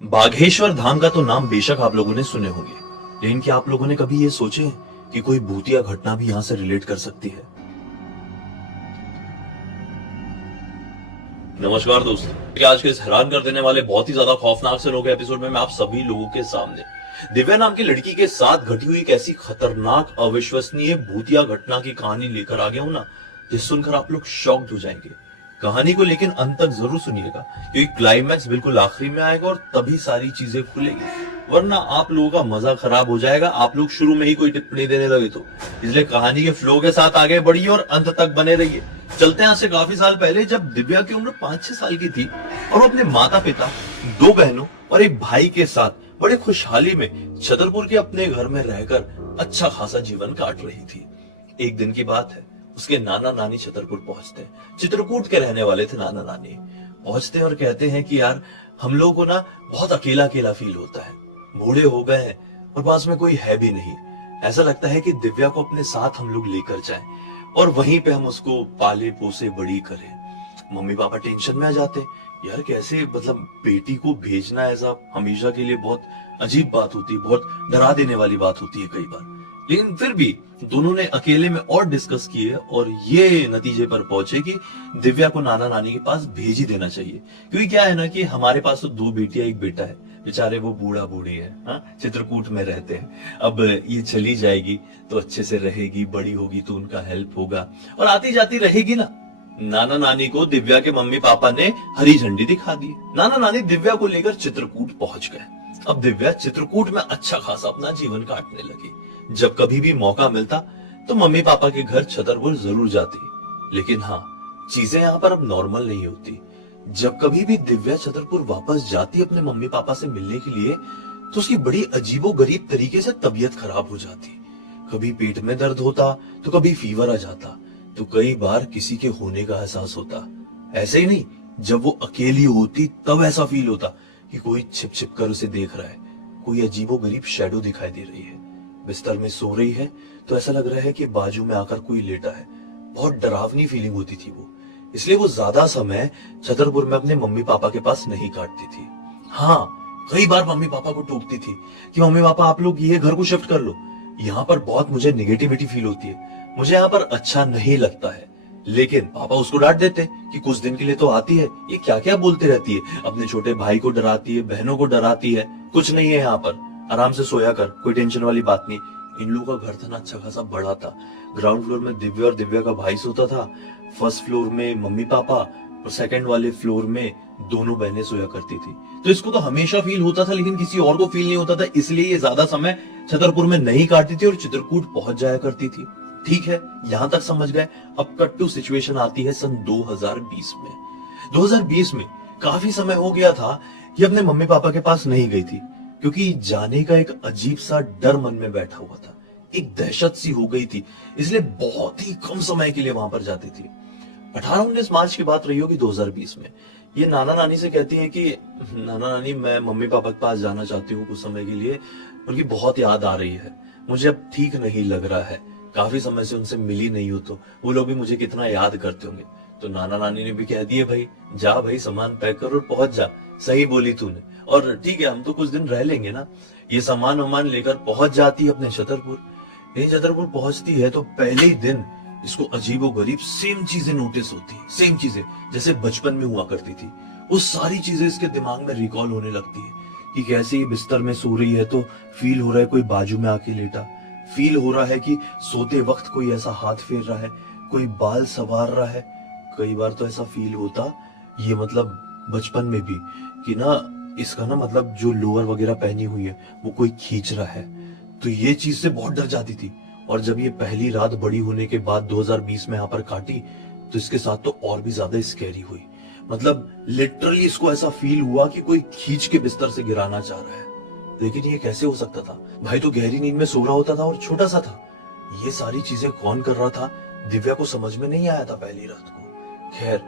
बाघेश्वर धाम का तो नाम बेशक आप लोगों ने सुने होंगे, लेकिन क्या आप लोगों ने कभी ये सोचे कि कोई भूतिया घटना भी यहां से रिलेट कर सकती है? नमस्कार दोस्तों, आज के इस हैरान कर देने वाले बहुत ही ज्यादा खौफनाक से लोग एपिसोड में मैं आप सभी लोगों के सामने दिव्या नाम की लड़की के साथ घटी हुई एक ऐसी खतरनाक अविश्वसनीय भूतिया घटना की कहानी लेकर आ गया हूं ना, जिस सुनकर आप लोग शॉक्ड हो जाएंगे। कहानी को लेकिन अंत तक जरूर सुनिएगा, क्योंकि क्लाइमैक्स बिल्कुल आखिरी में आएगा और तभी सारी चीजें खुलेगी, वरना आप लोगों का मजा खराब हो जाएगा। आप लोग शुरू में ही कोई टिप्पणी देने लगे तो इसलिए कहानी के फ्लो के साथ आगे बढ़िए और अंत तक बने रहिए। चलते हैं से काफी साल पहले, जब दिव्या की उम्र 5-6 साल की थी और वो अपने माता पिता, 2 बहनों और एक भाई के साथ बड़े खुशहाली में छतरपुर के अपने घर में रहकर अच्छा खासा जीवन काट रही थी। एक दिन की बात है, उसके नाना नानी छतरपुर पहुंचते हैं। चित्रकूट के रहने वाले थे नाना नानी। पहुंचते और कहते हैं कि यार, हम लोगों को ना बहुत अकेला अकेला फील होता है, बूढ़े हो गए हैं और पास में कोई है भी नहीं। ऐसा लगता है कि दिव्या को अपने साथ हम लोग लेकर जाएं और वहीं पे हम उसको पाले पोसे बड़ी करें। मम्मी पापा टेंशन में आ जाते, यार कैसे, मतलब बेटी को भेजना ऐसा हमेशा के लिए बहुत अजीब बात होती है, बहुत डरा देने वाली बात होती है कई बार। लेकिन फिर भी दोनों ने अकेले में और डिस्कस किए और ये नतीजे पर पहुंचे कि दिव्या को नाना नानी के पास भेज ही देना चाहिए। क्योंकि क्या है ना कि हमारे पास तो 2 बेटियां 1 बेटा है, बेचारे वो बूढ़ा बूढ़ी है, हाँ, चित्रकूट में रहते हैं। अब ये चली जाएगी तो अच्छे से रहेगी, बड़ी होगी तो उनका हेल्प होगा और आती जाती रहेगी ना। नाना नानी को दिव्या के मम्मी पापा ने हरी झंडी दिखा दी। नाना नानी दिव्या को लेकर चित्रकूट पहुंच गए। अब दिव्या चित्रकूट में अच्छा खासा अपना जीवन काटने लगी। जब कभी भी मौका मिलता तो मम्मी पापा के घर छतरपुर जरूर जाती। लेकिन हाँ, चीजें यहाँ पर अब नॉर्मल नहीं होती। जब कभी भी दिव्या छतरपुर वापस जाती अपने मम्मी पापा से मिलने के लिए, तो उसकी बड़ी अजीबो गरीब तरीके से तबीयत खराब हो जाती। कभी पेट में दर्द होता तो कभी फीवर आ जाता, तो कई बार किसी के होने का एहसास होता। ऐसे ही नहीं, जब वो अकेली होती तब ऐसा फील होता कि कोई छिप छिप कर उसे देख रहा है, कोई अजीबो गरीब शैडो दिखाई दे रही है। बिस्तर में सो रही है तो ऐसा लग रहा है कि बाजू में आकर कोई लेटा है। बहुत डरावनी फीलिंग होती थी वो, इसलिए वो ज्यादा समय छतरपुर में अपने मम्मी पापा के पास नहीं काटती थी। हाँ, कई बार मम्मी पापा को टोकती थी कि मम्मी पापा आप लोग ये घर को शिफ्ट कर लो, यहाँ पर बहुत मुझे निगेटिविटी फील होती है, मुझे यहाँ पर अच्छा नहीं लगता है। लेकिन पापा उसको डांट देते कि कुछ दिन के लिए तो आती है, ये क्या क्या बोलती रहती है, अपने छोटे भाई को डराती है, बहनों को डराती है, कुछ नहीं है यहाँ पर, आराम से सोया कर, कोई टेंशन वाली बात नहीं। इन लोगों का घर था ना अच्छा खासा बड़ा था। ग्राउंड फ्लोर में दिव्या और दिव्या का भाई सोता था, फर्स्ट फ्लोर में मम्मी पापा और सेकंड वाले फ्लोर में दोनों बहनें सोया करती थी। तो इसको तो हमेशा फील होता था, लेकिन किसी और को फील नहीं होता था, इसलिए ये ज्यादा समय छतरपुर में नहीं काटती थी और चित्रकूट पहुंच जाया करती थी। ठीक है, यहां तक समझ गए। अब कट टू सिचुएशन आती है सन 2020 में। 2020 में काफी समय हो गया था कि अपने मम्मी पापा के पास नहीं गई थी, क्योंकि जाने का एक अजीब सा डर मन में बैठा हुआ था, एक दहशत सी हो गई थी, इसलिए बहुत ही कम समय के लिए वहां पर जाती थी। 18-19 मार्च की बात रही होगी 2020 में। ये नाना नानी से कहती है कि नाना नानी, मैं मम्मी पापा के पास जाना चाहती हूँ कुछ समय के लिए, उनकी बहुत याद आ रही है, मुझे अब ठीक नहीं लग रहा है, काफी समय से उनसे मिली नहीं हो, तो वो लोग भी मुझे कितना याद करते होंगे। तो नाना नानी ने भी कह दिए, भाई जा भाई, सामान पैक कर और पहुंच जा, सही बोली तूने, और ठीक है हम तो कुछ दिन रह लेंगे ना। ये सामान वामान लेकर पहुंच जाती है अपने छतरपुर। ये छतरपुर पहुंचती है तो पहले ही दिन इसको अजीबो गरीब सेम चीजें नोटिस होती है, सेम चीजें जैसे बचपन में हुआ करती थी। वो सारी चीजें इसके दिमाग में रिकॉल होने लगती है कि कैसे ये बिस्तर में सो रही है तो फील हो रहा है कोई बाजू में आके लेटा, फील हो रहा है कि सोते वक्त कोई ऐसा हाथ फेर रहा है, कोई बाल संवार रहा है। कई बार तो ऐसा फील होता, ये मतलब बचपन में भी, कि ना इसका ना मतलब जो लोअर वगैरह पहनी हुई है वो कोई खींच रहा है। तो ये चीज से बहुत डर जाती थी। और जब ये पहली रात बड़ी होने के बाद 2020 में यहाँ पर काटी, तो इसके साथ तो और भी ज्यादा स्कैरी हुई। मतलब लिटरली इसको ऐसा फील हुआ कि कोई खींच के बिस्तर से गिराना चाह रहा है। लेकिन ये कैसे हो सकता था, भाई तो गहरी नींद में सो रहा होता था और छोटा सा था। ये सारी चीजें कौन कर रहा था, दिव्या को समझ में नहीं आया था पहली रात को। खैर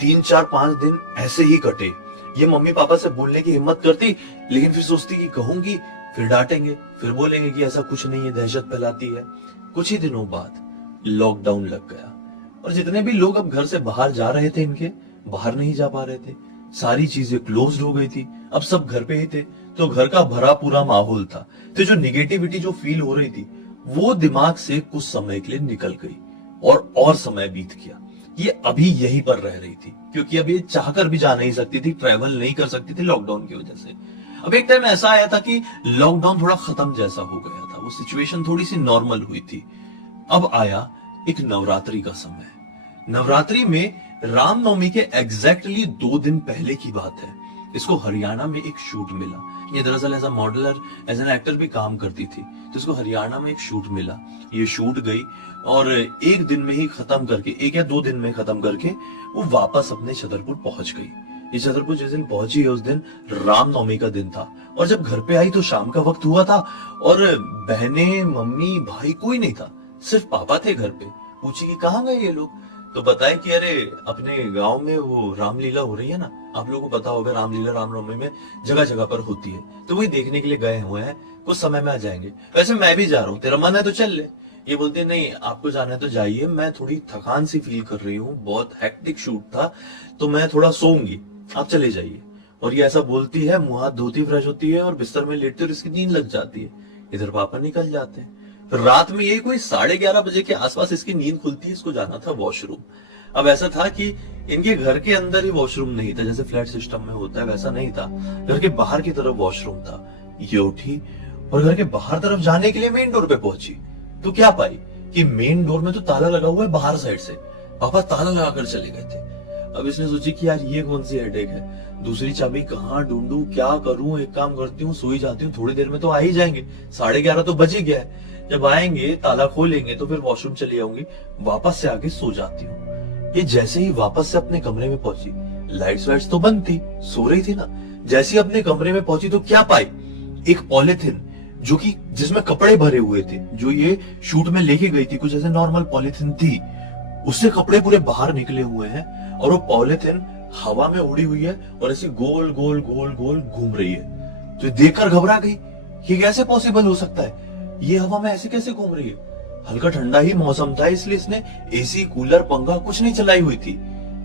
3-4-5 दिन ऐसे ही कटे। ये मम्मी पापा से बोलने की हिम्मत करती, लेकिन फिर सोचती कि कहूंगी फिर डांटेंगे, फिर बोलेंगे कि ऐसा कुछ नहीं है, दहशत फैलाती है। कुछ ही दिनों बाद लॉकडाउन लग गया और जितने भी लोग अब घर से बाहर जा रहे थे, इनके बाहर नहीं जा पा रहे थे। सारी चीजें क्लोज्ड हो गई थी। अब सब घर पे ही थे, तो घर का भरा पूरा माहौल था। तो जो निगेटिविटी जो फील हो रही थी वो दिमाग से कुछ समय के लिए निकल गई और समय बीत गया। ये अभी यहीं पर रह रही थी, क्योंकि अब ये चाहकर भी जा नहीं सकती थी, ट्रैवल नहीं कर सकती थी लॉकडाउन की वजह से। अब एक टाइम ऐसा आया था कि लॉकडाउन थोड़ा खत्म जैसा हो गया था, वो सिचुएशन थोड़ी सी नॉर्मल हुई थी। अब आया एक नवरात्रि का समय। नवरात्रि में रामनवमी के एग्जैक्टली 2 दिन पहले की बात है, इसको हरियाणा में एक शूट मिला। ये दरअसल as a modeler, as an actor भी काम करती थी, तो इसको हरियाणा में एक शूट मिला। ये शूट गई और एक दिन में ही खत्म करके, 1 या 2 दिन में खत्म करके वो वापस अपने छतरपुर पहुंच गई। ये छतरपुर जिस दिन पहुंची है उस दिन रामनवमी का दिन था, और जब घर पे आई तो शाम का वक्त हुआ था और बहनें, मम्मी, भाई कोई नहीं था, सिर्फ पापा थे घर पे। पूछी कि कहाँ गए ये लोग, तो बताए कि अरे अपने गांव में वो रामलीला हो रही है ना, आप लोगों को पता होगा रामलीला रामनवमी में जगह जगह पर होती है, तो वही देखने के लिए गए हुए हैं, कुछ समय में आ जाएंगे। वैसे मैं भी जा रहा हूँ, तेरा मन है तो चल ले। ये बोलते नहीं आपको जाना है तो जाइए, मैं थोड़ी थकान सी फील कर रही हूँ, बहुत हेक्टिक शूट था तो मैं थोड़ा सोऊंगी, आप चले जाइए। और ये ऐसा बोलती है, मुंह हाथ धोती फ्रेश होती है और बिस्तर में लेटती है और इसकी नींद लग जाती है। इधर पापा निकल जाते हैं। रात में ये कोई 11:30 बजे के आसपास इसकी नींद खुलती है, इसको जाना था वॉशरूम। अब ऐसा था कि इनके घर के अंदर ही वॉशरूम नहीं था, जैसे फ्लैट सिस्टम में होता है वैसा नहीं था, घर के बाहर की तरफ वॉशरूम था। ये उठी और घर के बाहर तरफ जाने के लिए मेन डोर पे पहुंची, तो क्या पाई कि मेन डोर में तो ताला लगा हुआ है बाहर साइड से, पापा ताला लगाकर चले गए थे। अब इसने सोची कि यार ये कौन सी हेडेक है, दूसरी चाबी कहाँ ढूंढूं, क्या करूं, एक काम करती हूँ सोई जाती हूँ, थोड़ी देर में तो आ ही जाएंगे, 11:30 तो बज ही गया है, जब आएंगे ताला खोलेंगे तो फिर वॉशरूम चली आऊंगी, वापस से आके सो जाती हूँ। ये जैसे ही वापस से अपने कमरे में पहुंची, लाइट्स वाइट्स तो बंद थी, सो रही थी ना, जैसे ही अपने कमरे में पहुंची तो क्या पाई, एक पॉलिथीन जो कि जिसमें कपड़े भरे हुए थे, जो ये शूट में लेके गई थी, कुछ ऐसे नॉर्मल पॉलिथीन थी, उससे कपड़े पूरे बाहर निकले हुए हैं और वो पॉलिथीन हवा में उड़ी हुई है और ऐसे गोल गोल गोल गोल घूम रही है। तो देखकर घबरा गई, ये कैसे पॉसिबल हो सकता है, ये हवा में ऐसे कैसे घूम रही है। हल्का ठंडा ही मौसम था इसलिए इसने एसी, कूलर, पंखा कुछ नहीं चलाई हुई थी,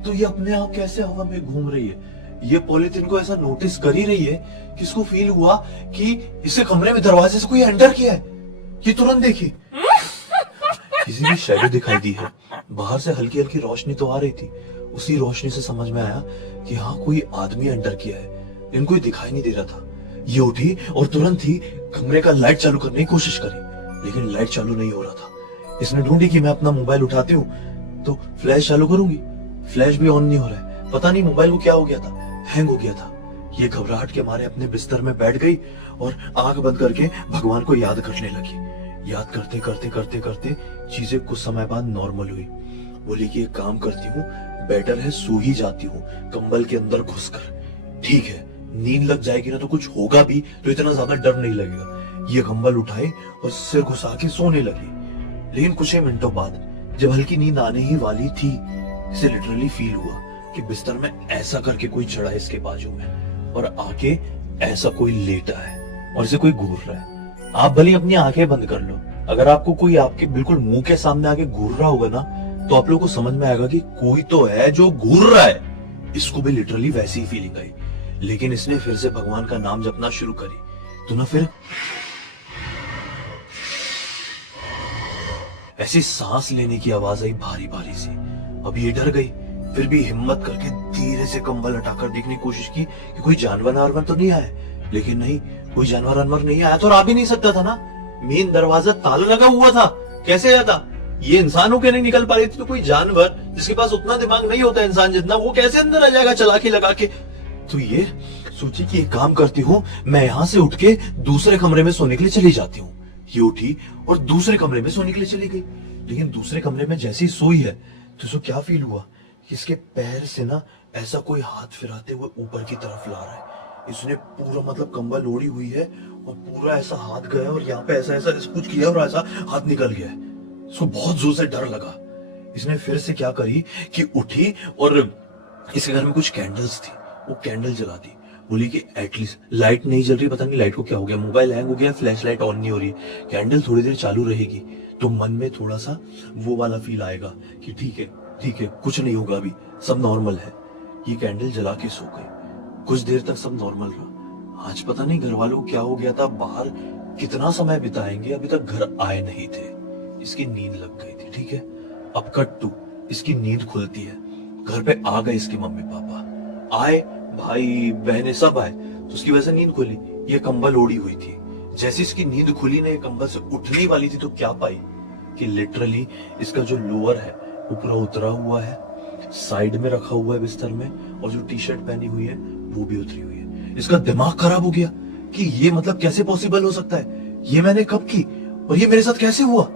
तो ये अपने आप कैसे हवा में घूम रही है। ये पॉलिथीन को ऐसा नोटिस कर ही रही है कि इसको फील हुआ कि इसके कमरे में दरवाजे से कोई एंटर किया है। ये तुरंत देखी, किसी की शैडो दिखाई दी है, बाहर से हल्की हल्की रोशनी तो आ रही थी, उसी रोशनी से समझ में आया कि हाँ कोई आदमी एंटर किया है, इनको दिखाई नहीं दे रहा था। ये उठी और तुरंत ही कमरे का लाइट चालू करने की कोशिश करी, लेकिन लाइट चालू नहीं हो रहा था। इसने ढूंढी कि मैं अपना मोबाइल उठाती हूँ तो फ्लैश चालू करूंगी, फ्लैश भी ऑन नहीं हो रहा है, पता नहीं मोबाइल को क्या हो गया था, हैंग हो गया था। ये घबराहट के मारे अपने बिस्तर में बैठ गई और आंख बंद करके भगवान को याद करने लगी। याद करते करते करते करते चीजें कुछ समय बाद नॉर्मल हुई। बोली कि एक काम करती हूँ, बेटर है सो ही जाती हूँ कंबल के अंदर घुसकर, ठीक है नींद लग जाएगी ना तो कुछ होगा भी तो इतना ज्यादा डर नहीं लगेगा। ये कंबल उठाई और सिर घुसा के सोने लगी। लेकिन कुछ ही मिनटों बाद जब हल्की नींद आने ही वाली थी, इसे लिटरली फील हुआ कि बिस्तर में ऐसा करके कोई चढ़ा है इसके बाजू में और आके ऐसा कोई लेटा है और इसे कोई घूर रहा है। आप भले अपनी आंखें बंद कर लो, अगर आपको कोई आपके बिल्कुल मुंह के सामने आके घूर रहा होगा ना तो आप लोगों को समझ में आएगा कि कोई तो है जो घूर रहा है। इसको भी लिटरली वैसी ही फीलिंग आई, लेकिन इसने फिर से भगवान का नाम जपना शुरू करी तो ना फिर ऐसी सांस लेने की आवाज आई भारी भारी सी। अब ये डर गई, फिर भी हिम्मत करके धीरे से कंबल हटाकर देखने की कोशिश की कि कोई जानवर अनवर तो नहीं आया, लेकिन नहीं, कोई जानवर अनवर नहीं आया तो आ भी नहीं सकता था ना, मेन दरवाजा ताला लगा हुआ था, कैसे आया था। ये इंसान होकर नहीं निकल पा रही थी तो कोई जानवर जिसके पास उतना दिमाग नहीं होता इंसान जितना, वो कैसे अंदर आ जाएगा चालाकी लगा के। तो ये सोची कि एक काम करती हूँ, मैं यहाँ से उठ के दूसरे कमरे में सोने के लिए चली जाती हूँ। ये उठी और दूसरे कमरे में सोने के लिए चली गई, लेकिन दूसरे कमरे में जैसे ही सोई है तो इसको क्या फील हुआ कि इसके पैर से ना ऐसा कोई हाथ फिराते हुए ऊपर की तरफ ला रहा है। इसने पूरा मतलब कंबल ओढ़ी हुई है और पूरा ऐसा हाथ गया और यहाँ पे ऐसा ऐसा कुछ किया और ऐसा हाथ निकल गया है। इसको बहुत जोर से डर लगा। इसने फिर से क्या करी कि उठी और इसके घर में कुछ कैंडल्स थी, वो कैंडल जला दी। बोली कि एटलीस्ट लाइट नहीं जल रही, पता नहीं लाइट को क्या हो गया, मोबाइल हैंग हो गया, फ्लैश लाइट ऑन नहीं हो रही, कैंडल थोड़ी देर चालू रहेगी तो मन में थोड़ा सा वो वाला फील आएगा कि ठीक है कुछ नहीं होगा, अभी सब नॉर्मल है। ये कैंडल जला के सो गई। कुछ देर तक सब नॉर्मल रहा, आज पता नहीं घर वालों को क्या हो गया था, बाहर कितना समय बिताएंगे, अभी तक घर आए नहीं थे। इसकी नींद लग गई थी, ठीक है। अब कट टू, इसकी नींद खुलती है, घर पे आ गए इसके मम्मी पापा, आए भाई बहनें सब आए, तो उसकी वजह से नींद खुली। ये कंबल ओढ़ी हुई थी, जैसे इसकी नींद खुली ना, ये कंबल से उठने वाली थी तो क्या पाई कि लिटरली इसका जो लोअर है वो पूरा उतरा हुआ है, साइड में रखा हुआ है बिस्तर में, और जो टी शर्ट पहनी हुई है वो भी उतरी हुई है। इसका दिमाग खराब हो गया कि ये मतलब कैसे पॉसिबल हो सकता है, ये मैंने कब की और ये मेरे साथ कैसे हुआ।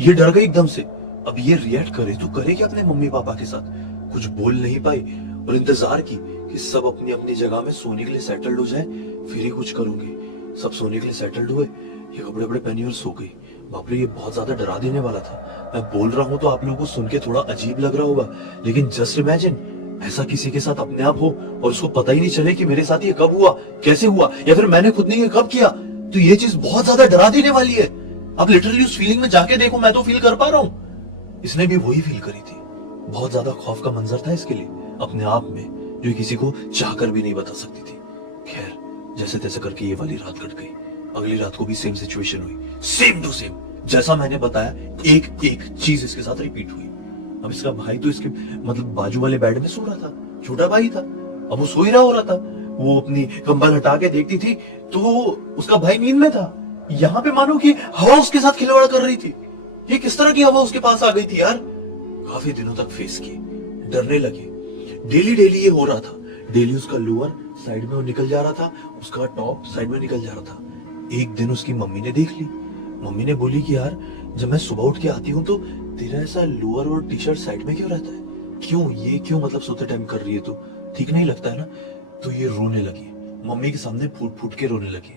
ये डर गई एकदम से। अब ये रिएक्ट करे तो करे क्या अपने मम्मी पापा के साथ, कुछ बोल नहीं पाई और इंतजार की कि सब अपनी अपनी जगह में सोने के लिए सेटल्ड हो जाए, फिर ही कुछ करूंगी। सब सोने के लिए सेटल्ड हुए, ये कपड़े वपड़े पहनी और सो गई। बाप रे, ये बहुत ज्यादा डरा देने वाला था। मैं बोल रहा हूँ तो आप लोगों को सुन के थोड़ा अजीब लग रहा होगा, लेकिन जस्ट इमेजिन ऐसा किसी के साथ अपने आप हो और उसको पता ही नहीं चले कि मेरे साथ ये कब हुआ, कैसे हुआ, या फिर मैंने खुद ने ये कब किया, तो ये चीज बहुत ज्यादा डरा देने वाली है। आप लिटरली उस फीलिंग में जाके देखो, मैं तो फील कर पा रहा हूँ। इसने भी वही फील करी थी। बहुत ज्यादा खौफ का मंजर था इसके लिए अपने आप में, जो किसी को चाहकर भी नहीं बता सकती थी। खैर, जैसे तैसे करके ये वाली रात कट गई। अगली रात को भी सेम सिचुएशन हुई, सेम टू सेम जैसा मैंने बताया, एक एक चीज इसके साथ रिपीट हुई। अब इसका भाई तो इसके मतलब बाजू वाले बेड में सो रहा था, छोटा भाई था। अब वो सो ही रहा हो रहा था, वो अपनी कंबल हटा के देखती थी तो उसका भाई नींद में था। यहाँ पे मानो कि हवा उसके साथ खिलवाड़ कर रही थी। ये किस तरह की हवा उसके पास आ गई थी यार। काफी दिनों तक फेस की, डरने लगे। डेली डेली ये हो रहा था। डेली उसका लोअर साइड में वो निकल जा रहा था, उसका टॉप साइड में निकल जा रहा था। एक दिन उसकी मम्मी ने देख ली। मम्मी ने बोली कि यार, जब मैं सुबह उठ के आती हूँ तो तेरा ऐसा लोअर और टी शर्ट साइड में क्यों रहता है, क्यों ये क्यों मतलब सोते टाइम कर रही है तू, ठीक नहीं लगता है ना। तो ये रोने लगी, मम्मी के सामने फूट फूट के रोने लगी।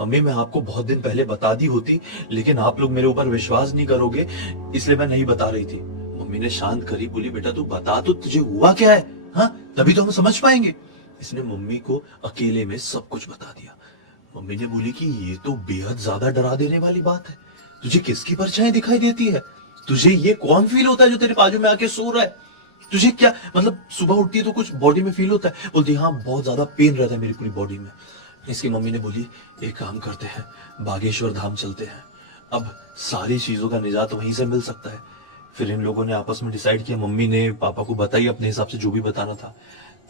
मम्मी, मैं आपको बहुत दिन पहले बता दी होती, लेकिन आप लोग मेरे ऊपर विश्वास नहीं करोगे, इसलिए मैं नहीं बता रही थी। मम्मी ने शांत करी, बोली बेटा तू बता तो, तुझे हुआ क्या है, हाँ तभी तो हम समझ पाएंगे। इसने मम्मी को अकेले में सब कुछ बता दिया। मम्मी ने बोली कि ये तो बेहद ज्यादा डरा देने वाली बात है। तुझे किसकी परछाई दिखाई देती है, तुझे ये कौन फील होता है जो तेरे बाजू में आके सो रहा है, तुझे क्या मतलब सुबह उठती है तो कुछ बॉडी में फील होता है। बोलती हाँ बहुत ज्यादा पेन रहता है मेरी पूरी बॉडी में। इसकी मम्मी ने बोली एक काम करते हैं, बागेश्वर धाम चलते हैं, अब सारी चीजों का निजात वहीं से मिल सकता है। फिर इन लोगों ने आपस में डिसाइड किया, मम्मी ने पापा को बताई अपने हिसाब से जो भी बताना था।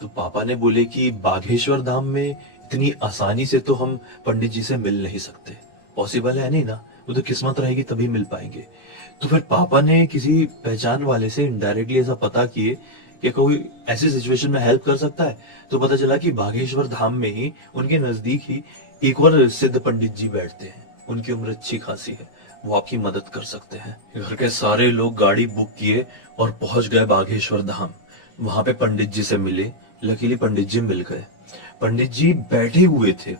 तो पापा ने बोले कि बागेश्वर धाम में इतनी आसानी से तो हम पंडित जी से मिल नहीं सकते, पॉसिबल है नहीं ना, वो तो किस्मत रहेगी तभी मिल पाएंगे। तो फिर पापा ने किसी पहचान वाले से इनडायरेक्टली ऐसा पता किए कि कोई ऐसी सिचुएशन में हेल्प कर सकता है। तो पता चला कि बागेश्वर धाम में ही उनके नजदीक ही एक और सिद्ध पंडित जी बैठते हैं, उनकी उम्र अच्छी खासी है, वो आपकी मदद कर सकते हैं। घर के सारे लोग गाड़ी बुक किए और पहुंच गए बागेश्वर धाम। वहां पे पंडित जी से मिले। लकीली पंडित जी मिल गए। पंडित जी बैठे हुए थे।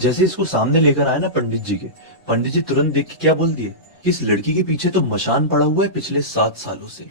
जैसे इसको सामने लेकर आए ना पंडित जी के, पंडित जी तुरंत देख के क्या बोल दिए कि इस लड़की के पीछे तो मशान पड़ा हुआ है पिछले 7 सालों से।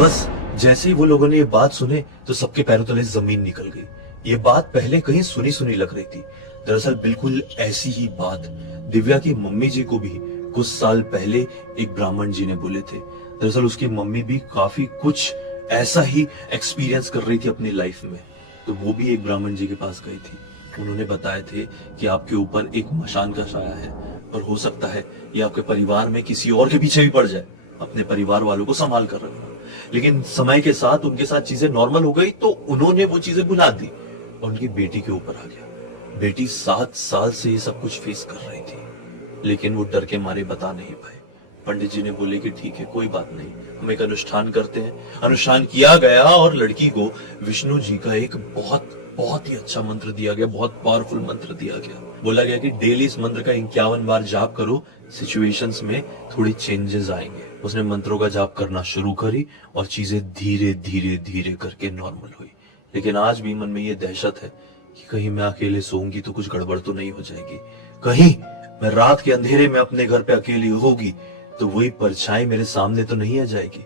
बस जैसे ही वो लोगों ने ये बात सुने तो सबके पैरों तले जमीन निकल गई। ये बात पहले कहीं सुनी सुनी लग रही थी। दरअसल बिल्कुल ऐसी ही बात दिव्या की मम्मी जी को भी कुछ साल पहले एक ब्राह्मण जी ने बोले थे। दरअसल उसकी मम्मी भी काफी कुछ ऐसा ही एक्सपीरियंस कर रही थी अपनी लाइफ में, तो वो भी एक ब्राह्मण जी के पास गई थी। उन्होंने बताए थे कि आपके ऊपर एक मशान का साया है और हो सकता है ये आपके परिवार में किसी और के पीछे भी पड़ जाए। अपने परिवार वालों को संभाल कर रखना। लेकिन समय के साथ उनके साथ चीजें नॉर्मल हो गई तो उन्होंने वो चीजें भुला दी और उनकी बेटी के ऊपर आ गया। बेटी 7 साल से ये सब कुछ फेस कर रही थी, लेकिन वो डर के मारे बता नहीं पाए। पंडित जी ने बोले कि ठीक है कोई बात नहीं, हम एक अनुष्ठान करते हैं। अनुष्ठान किया गया और लड़की को विष्णु जी का एक बहुत ही अच्छा मंत्र दिया गया, बहुत पावरफुल मंत्र दिया गया। बोला गया कि डेली इस मंत्र का 51 बार जाप करो, सिचुएशंस में थोड़ी चेंजेस आएंगे। उसने मंत्रों का जाप करना शुरू करी और चीजें धीरे धीरे धीरे करके नॉर्मल हुई। लेकिन आज भी मन में ये दहशत है कि कहीं मैं अकेले सोऊंगी तो कुछ गड़बड़ तो नहीं हो जाएगी, कहीं मैं रात के अंधेरे में अपने घर पे अकेली होगी तो वही परछाई मेरे सामने तो नहीं आ जाएगी।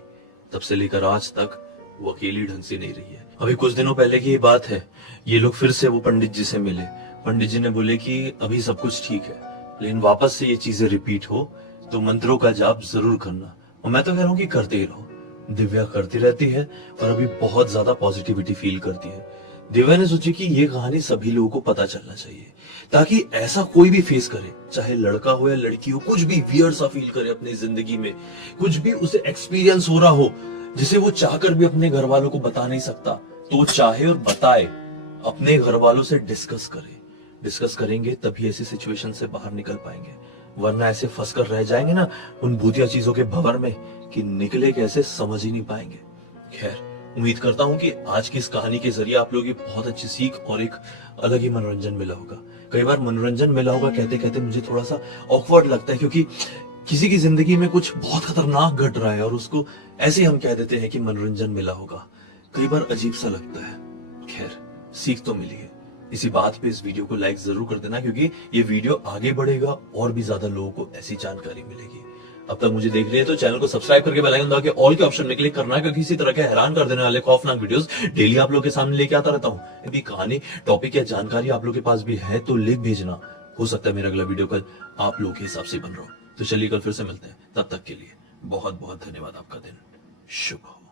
तब से लेकर आज तक वो अकेली ढंग से नहीं रही है। अभी कुछ दिनों पहले की ये बात है, ये लोग फिर से वो पंडित जी से मिले। पंडित जी ने बोले कि अभी सब कुछ ठीक है, लेकिन वापस से ये चीजें रिपीट हो तो मंत्रों का जाप जरूर करना। और मैं तो कह रहा हूँ कि करते ही रहो। दिव्या करती रहती है और अभी बहुत ज्यादा पॉजिटिविटी फील करती है। दिव्या ने सोची कि ये कहानी सभी लोगों को पता चलना चाहिए, ताकि ऐसा कोई भी फेस करे, चाहे लड़का हो या लड़की हो, कुछ भी वियर्ड सा फील करे अपनी जिंदगी में, कुछ भी उसे एक्सपीरियंस हो रहा हो जिसे वो चाहकर भी अपने घर वालों को बता नहीं सकता, तो चाहे और बताए, अपने घर वालों से डिस्कस करे। डिस्कस करेंगे तभी ऐसी सिचुएशन से बाहर निकल पाएंगे, वरना ऐसे फंस कर रह जाएंगे ना उन भूतिया चीजों के भंवर में कि निकले कैसे समझ ही नहीं पाएंगे। खैर, उम्मीद करता हूं कि आज की इस कहानी के जरिए आप लोगों की बहुत अच्छी सीख और एक अलग ही मनोरंजन मिला होगा। कई बार मनोरंजन मिला होगा कहते कहते मुझे थोड़ा सा ऑकवर्ड लगता है, क्योंकि किसी की जिंदगी में कुछ बहुत खतरनाक घट रहा है और उसको ऐसे हम कह देते हैं कि मनोरंजन मिला होगा। कई बार अजीब सा लगता है। खैर, सीख तो मिली है। इसी बात पे इस वीडियो को लाइक जरूर कर देना, क्योंकि ये वीडियो आगे बढ़ेगा और भी ज्यादा लोगों को ऐसी जानकारी मिलेगी। अब तक मुझे देख रहे हैं तो चैनल को सब्सक्राइब करके बेल आइकन दबा के ऑल के ऑप्शन में क्लिक करना है, क्योंकि इसी तरह के हैरान कर देने वाले खौफनाक वीडियोस डेली आप लोगों के सामने लेके आता रहता हूँ। यदि कहानी, टॉपिक या जानकारी आप लोगों के पास भी है तो लिख भेजना। हो सकता है मेरा अगला वीडियो कल आप लोगों के हिसाब से बन रहा हो। तो चलिए कल फिर से मिलते हैं, तब तक के लिए बहुत बहुत धन्यवाद। आपका दिन शुभ हो।